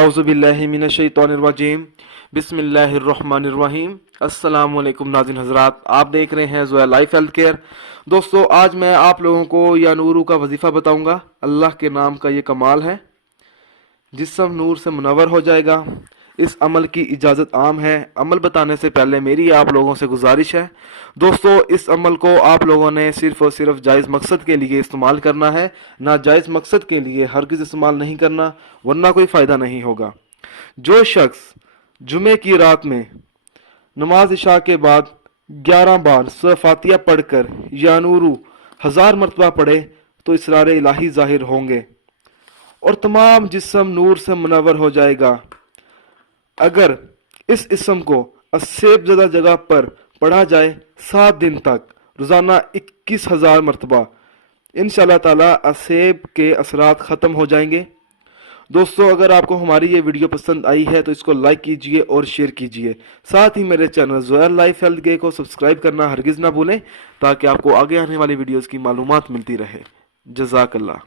आउज़ुबिल्लाहि मिनश्शैतानिर्रजीम बिस्मिल्लाहिर्रहमानिर्रहीम। अस्सलाम वालेकुम नाज़रीन हज़रात, आप देख रहे हैं ज़ोया लाइफ हेल्थ केयर। दोस्तों, आज मैं आप लोगों को या नूरू का वजीफ़ा बताऊंगा। अल्लाह के नाम का ये कमाल है, जिस्म नूर से मुनव्वर हो जाएगा। इस अमल की इजाज़त आम है। अमल बताने से पहले मेरी आप लोगों से गुजारिश है दोस्तों, इस अमल को आप लोगों ने सिर्फ़ और सिर्फ जायज़ मकसद के लिए इस्तेमाल करना है। नाजायज़ मकसद के लिए हरगिज़ इस्तेमाल नहीं करना, वरना कोई फ़ायदा नहीं होगा। जो शख्स जुमे की रात में नमाज इशा के बाद 11 बार सूरह फातिहा पढ़कर या नूरू 1000 मरतबा पढ़े तो इसरार इलाही ज़ाहिर होंगे और तमाम जिस्म नूर से मुनव्वर हो जाएगा। अगर इस इसम को 80 से ज़्यादा जगह पर पढ़ा जाए 7 दिन तक रोज़ाना 21,000 मरतबा, इंशाअल्लाह ताला असेब के असरात ख़त्म हो जाएंगे। दोस्तों, अगर आपको हमारी ये वीडियो पसंद आई है तो इसको लाइक कीजिए और शेयर कीजिए। साथ ही मेरे channel Zoya life health care को सब्सक्राइब करना हरगिज़ ना भूलें, ताकि आपको आगे आने वाली वीडियोज़ की मालूमात मिलती रहे। जज़ाकल्लाह।